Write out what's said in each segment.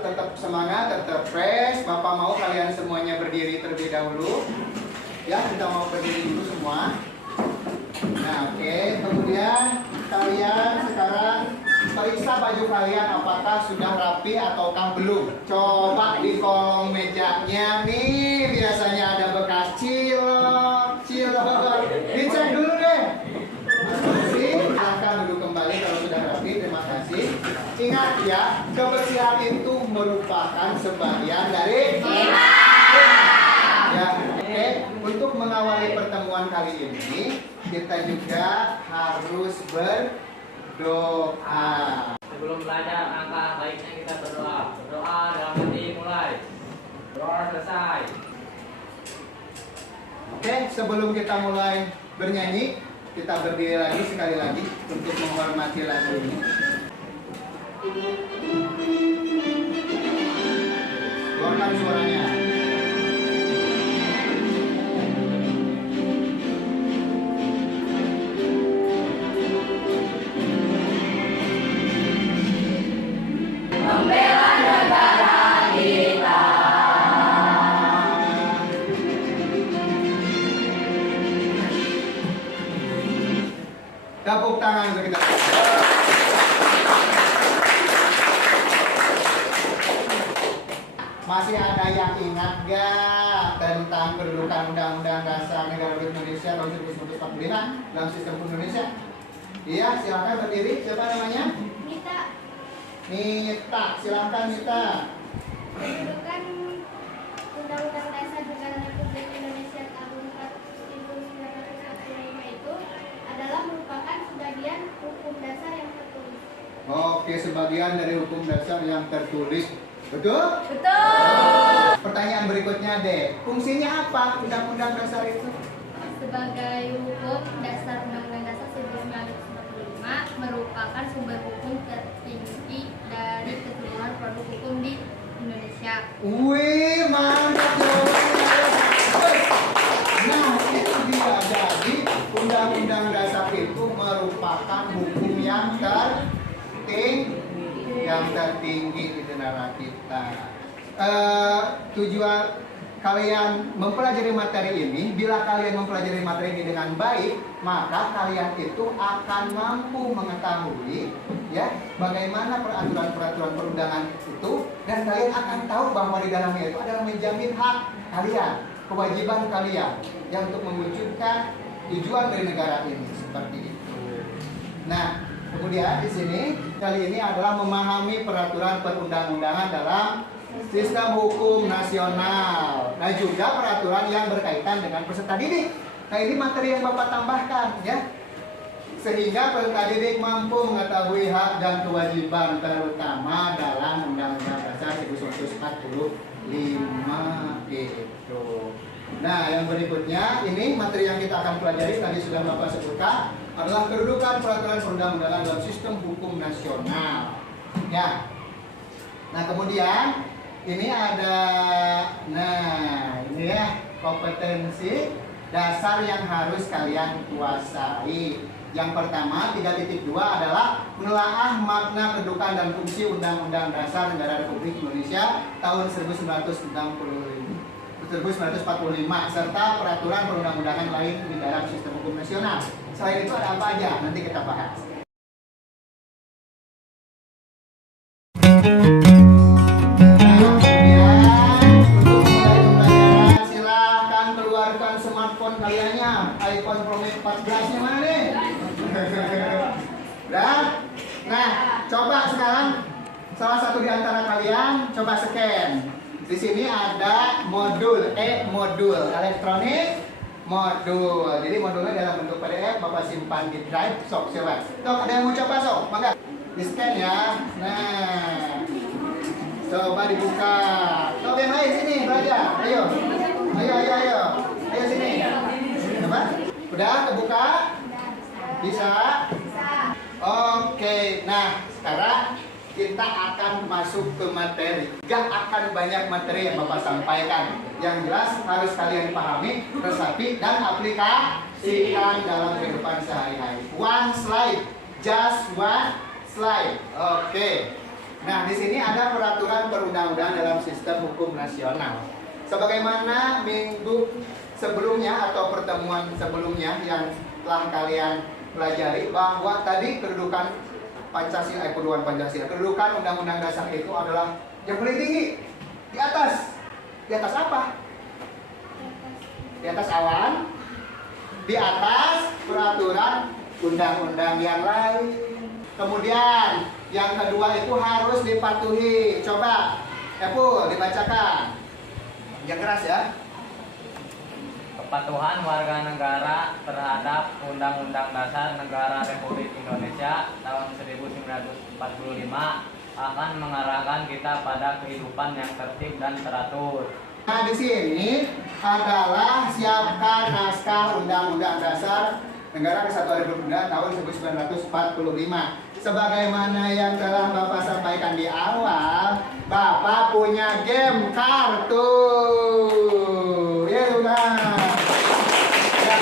tetap semangat, tetap fresh. Bapak mau kalian semuanya berdiri terlebih dahulu. Ya, kita mau berdiri dulu semua. Nah, oke. Kemudian kalian sekarang periksa baju kalian apakah sudah rapi ataukah belum. Coba di kolong mejanya nih, biasanya ada bekas cilok. Dicek dulu deh. Silahkan duduk kembali kalau sudah rapi. Terima kasih. Ingat ya, kebersihan itu merupakan sebagian dari iman. Ya, oke. Untuk mengawali pertemuan kali ini, kita juga harus berdoa. Sebelum belajar angka, baiknya kita berdoa. Berdoa dalam hati mulai. Berdoa selesai. Oke, sebelum kita mulai bernyanyi, kita berdiri lagi sekali lagi untuk menghormati lagu ini. Keluarkan suaranya. Membela negara kita. Tepuk tangan untuk kita. Masih ada yang ingat gak tentang kedudukan Undang-Undang Dasar Negara Republik Indonesia tahun 1945 dalam sistem hukum Indonesia? Iya, silakan berdiri. Siapa namanya? Mita. Mita, silakan Mita. Kedudukan Undang-Undang Dasar Negara Republik Indonesia tahun 1945 itu adalah merupakan sebagian hukum dasar yang tertulis. Oke, sebagian dari hukum dasar yang tertulis. Betul? Betul. Pertanyaan berikutnya deh, fungsinya apa Undang-Undang Dasar itu? Sebagai hukum dasar Undang-Undang Dasar 1945 merupakan sumber hukum tertinggi dari keseluruhan produk hukum di Indonesia. Wih, mantap jawabannya. Nah, itu dia. Jadi, Undang-Undang Dasar itu merupakan hukum yang tertinggi di negara kita. Tujuan kalian mempelajari materi ini, bila kalian mempelajari materi ini dengan baik, maka kalian itu akan mampu mengetahui ya bagaimana peraturan-peraturan perundangan itu, dan kalian akan tahu bahwa di dalamnya itu adalah menjamin hak kalian, kewajiban kalian yang untuk mewujudkan tujuan dari negara ini seperti itu. Nah, kemudian di sini kali ini adalah memahami peraturan perundang-undangan dalam sistem hukum nasional. Nah, juga peraturan yang berkaitan dengan peserta didik. Nah, ini materi yang Bapak tambahkan ya. Sehingga peserta didik mampu mengetahui hak dan kewajiban terutama dalam Undang-Undang Dasar 1945 itu. Nah, yang berikutnya ini materi yang kita akan pelajari tadi sudah Bapak sebutkan adalah kedudukan peraturan perundang-undangan dalam sistem hukum nasional. Ya. Nah, kemudian ini ada, ini ya kompetensi dasar yang harus kalian kuasai. Yang pertama 3.2 adalah menelaah makna kedudukan dan fungsi Undang-Undang Dasar Negara Republik Indonesia tahun 1945 serta peraturan perundang-undangan lain di dalam sistem hukum nasional. Selain itu ada apa aja? Nanti kita bahas. iPhone Pro Max 14-nya mana nih? Dan, nah, coba sekarang salah satu di antara kalian coba scan. Di sini ada modul, modul elektronik modul. Jadi modulnya dalam bentuk PDF, Bapak simpan di drive, sok coba. Tuh, ada yang mau coba sok? Mangga. Di scan ya. Nah, coba dibuka. Tuh, yang lain sini, belajar. Ayo, ayo sini. Coba. Udah kebuka? Bisa? Oke, nah sekarang kita akan masuk ke materi. Gak akan banyak materi yang Bapak sampaikan. Yang jelas harus kalian pahami, resapi, dan aplikasikan dalam kehidupan sehari-hari. One slide, just one slide. Oke. Nah, di sini ada peraturan perundang-undangan dalam sistem hukum nasional. Sebagaimana minggu sebelumnya atau pertemuan sebelumnya yang telah kalian pelajari bahwa tadi kedudukan Pancasila, kedudukan Pancasila, kedudukan Undang-Undang Dasar itu adalah yang paling tinggi di atas. Di atas apa? Di atas awan, di atas peraturan undang-undang yang lain. Kemudian yang kedua itu harus dipatuhi. Coba, Epul dibacakan. Yang keras ya. Kepatuhan warga negara terhadap Undang-Undang Dasar Negara Republik Indonesia tahun 1945 akan mengarahkan kita pada kehidupan yang tertib dan teratur. Nah, di sini adalah siapkan naskah Undang-Undang Dasar Negara Kesatuan Republik Indonesia tahun 1945. Sebagaimana yang telah Bapak sampaikan di awal, Bapak punya game kartu. Ya sudah. Ya.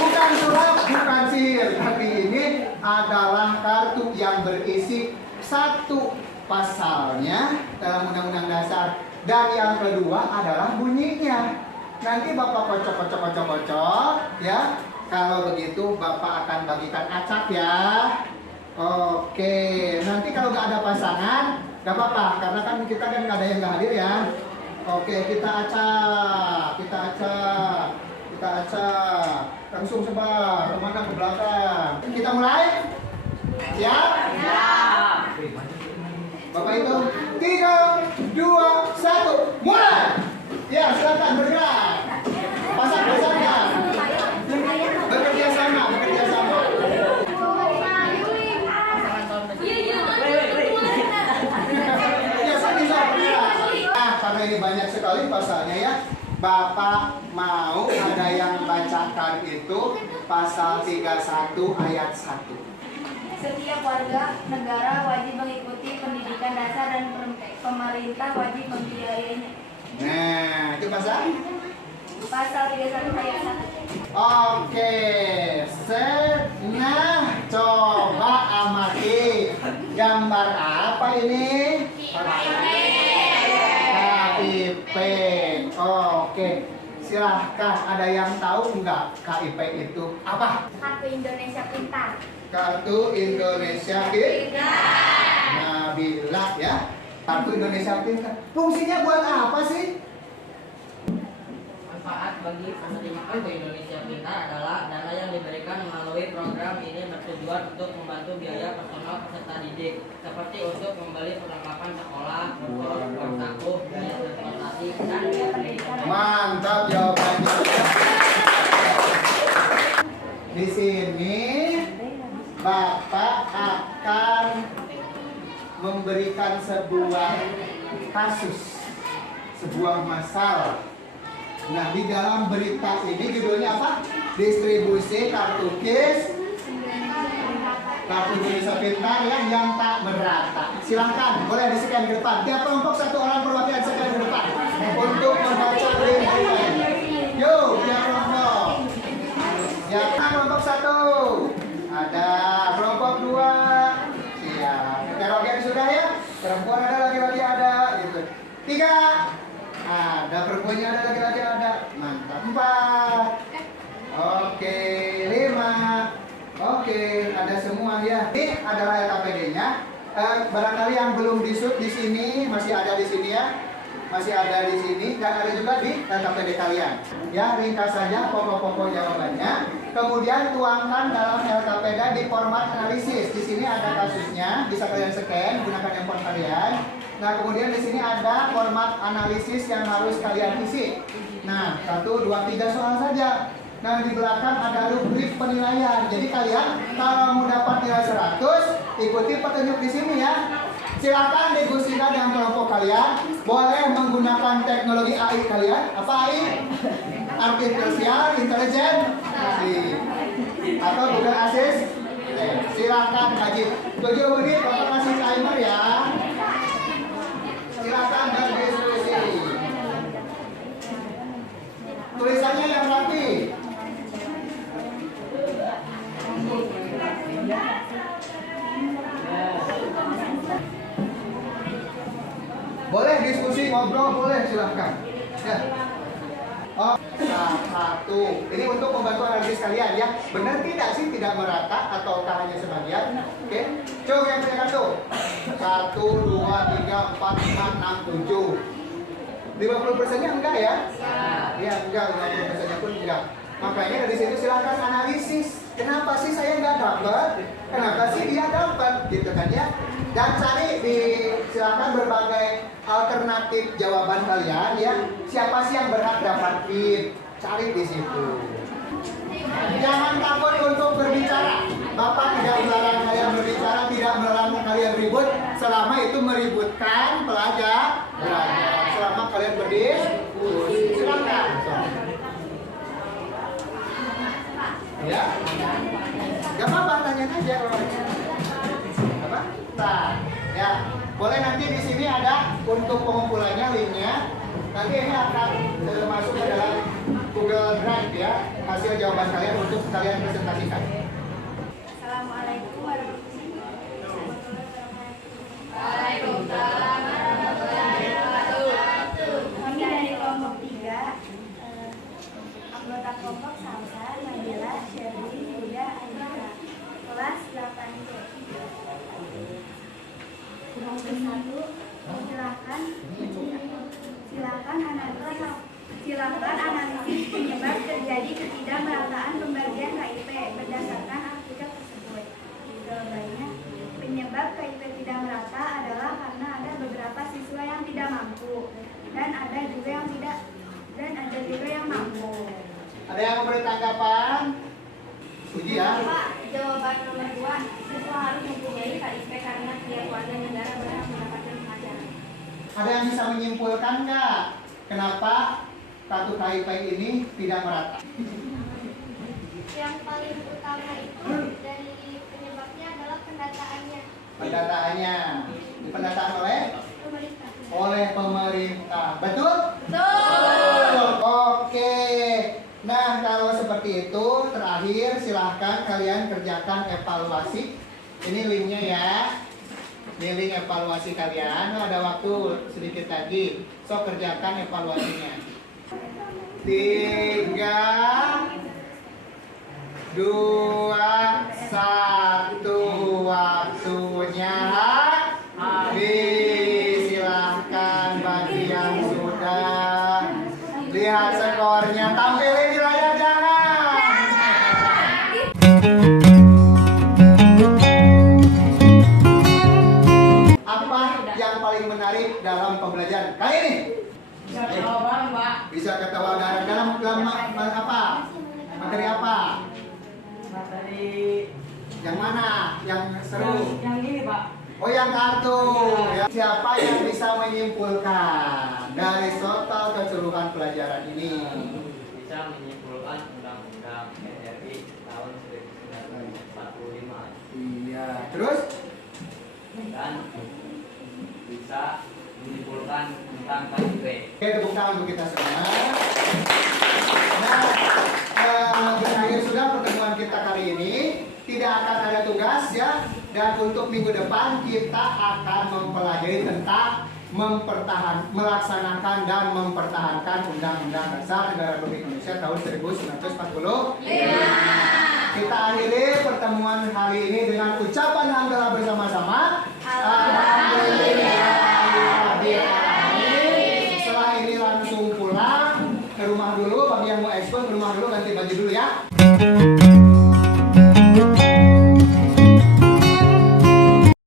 Bukan sulap, bukan sihir, tapi ini adalah kartu yang berisi satu pasalnya dalam Undang-Undang Dasar. Dan yang kedua adalah bunyinya. Nanti Bapak kocok ya. Kalau begitu Bapak akan bagikan acak ya. Oke, nanti kalau nggak ada pasangan nggak apa-apa, karena kan kita kan nggak ada yang nggak hadir ya. Oke, kita acak. Langsung sebar kemana, ke belakang. Kita mulai. Siap? Bapak itu 3, 2, 1, mulai. Ya, silakan bergerak. Pasang-pasangnya. Bekerja sama. Nah, karena ini banyak sekali pasalnya ya, Bapak mau ada yang bacakan itu pasal 31 ayat 1. Setiap warga negara wajib mengikuti pendidikan dasar dan pemerintah wajib membiayainya. Nah, itu pasal? Pasal 31 ayat 1. Oke, set. Nah, coba amati. Gambar apa ini? KIP. Oke, silahkan. Ada yang tahu nggak KIP itu apa? Kartu Indonesia Pintar. Kartu Indonesia Pintar. Nabila ya. Kartu Indonesia Pintar. Fungsinya buat apa sih? Manfaat bagi penerima Kartu Indonesia Pintar adalah dana yang diberikan melalui program ini bertujuan untuk membantu biaya personal peserta didik, seperti untuk membeli perlengkapan sekolah, buku, uang saku, biaya transportasi, dan biaya pendidikan. Mantap jawabannya. Di sini Bapak akan memberikan sebuah kasus, sebuah masalah. Nah, di dalam berita ini judulnya apa? Distribusi kartu KIS Kartu Indonesia Pintar yang tak merata. Silahkan, boleh di-scan ke depan. Tiap kelompok satu orang perwakilan scan ke depan untuk membaca berita ini. Yuk, tiap kelompok. Ya, kelompok 1. Ada kelompok 2. Siap. Heterogen sudah ya? Perempuan ada, laki-laki ada, gitu. 3. Ada perempuannya, ada laki-laki ada. Mantap. 4. Oke, 5. Oke, ada semua ya. Ini adalah LKPD-nya. Barangkali yang belum di-shoot di sini masih ada di sini ya. Masih ada di sini dan ada juga di LKPD kalian. Ya, ringkas saja pokok-pokok jawabannya. Kemudian tuangkan dalam LKPD di format analisis. Di sini ada kasusnya, bisa kalian scan gunakan handphone kalian. Nah, kemudian di sini ada format analisis yang harus kalian isi. Nah, 1, 2, 3 soal saja. Nah, di belakang ada rubrik penilaian. Jadi kalian kalau mau dapat nilai 100, ikuti petunjuk di sini ya. Silakan diskusikan dengan kelompok kalian. Boleh menggunakan teknologi AI kalian. Apa AI? Artificial Intelligence atau Google Assist. Silakan kaji. 7 menit Bapak kasih timer ya. Silakan berdiskusi. Tulisannya yang rapi. diskusi, ngobrol boleh, silahkan. Ya. Oh, satu. Ini untuk membantu analisis kalian ya. Benar tidak sih tidak merata ataukah hanya sebagian? Oke. Coba yang punya kartu. 1, 2, 3, 4, 5, 6, 7. 50%-nya enggak ya? Iya, enggak. 50%-nya pun enggak. Makanya dari situ silahkan analisis. Kenapa sih saya nggak dapat? Kenapa sih dia dapat? Gitu kan ya. Dan cari silakan berbagai alternatif jawaban kalian ya. Siapa sih yang berhak dapat tip? Cari di situ. Jangan takut untuk berbicara. Bapak tidak melarang kalian berbicara, tidak melarang kalian ribut selama itu meributkan pelajar. Selama kalian berdiskusi, silakan. Ya, gak apa-apa, tanya aja kalau apa? Nah, ya, boleh nanti di sini ada untuk pengumpulannya linknya. Nanti ini akan masuk ke dalam Google Drive ya, hasil jawaban kalian untuk kalian presentasikan. Assalamualaikum warahmatullahi wabarakatuh. Waalaikumsalam warahmatullahi wabarakatuh. Kami dari kelompok 3, anggota kelompok Salsa, Nabila, Sherly, Yuda, Andika, kelas 8C. Nomor 1, silakan analisis penyebab terjadi ketidakmerataan pembagian KIP berdasarkan artikel tersebut. Jawabannya, penyebab KIP tidak merata adalah karena ada beberapa siswa yang tidak mampu dan ada juga yang mampu. Ada yang memberi tanggapan? Uji ya? Pak, jawaban nomor 2, siswa harus mempunyai KIP karena tiap warga negara berhak mendapatkan pelajaran. Ada yang bisa menyimpulkan nggak? Kenapa kartu KIP ini tidak merata? Yang paling utama itu dari penyebabnya adalah pendataannya. Pendataannya dipendataan oleh pemerintah. Betul? Betul. Oke. Nah, kalau seperti itu, terakhir silahkan kalian kerjakan evaluasi. Ini linknya ya. Ini link evaluasi kalian. Ada waktu sedikit lagi. So, kerjakan evaluasinya. 3, 2, 1. Waktunya habis. Silahkan bagi yang sudah. Lihat skornya. Tampilin di layar jangan. Apa yang paling menarik dalam pembelajaran kali ini? Jawaban, Pak. Bisa ketawa dalam apa? Materi apa? Materi Yang mana? Yang seru? yang ini, Pak. Oh, yang kartu. Ya. Siapa yang bisa menyimpulkan dari total keseluruhan pelajaran ini? Bisa menyimpulkan Undang-Undang NRI tahun 1945 Iya. Terus? dan bisa menyimpulkan tentang KIP. Oke, tepuk tangan untuk kita semua. Nah, berakhir sudah pertemuan kita kali ini. Tidak akan ada tugas ya. Dan untuk minggu depan kita akan mempelajari tentang melaksanakan dan mempertahankan Undang-Undang Dasar Negara Republik Indonesia tahun 1945. Kita akhiri pertemuan hari ini dengan ucapan hamdalah bersama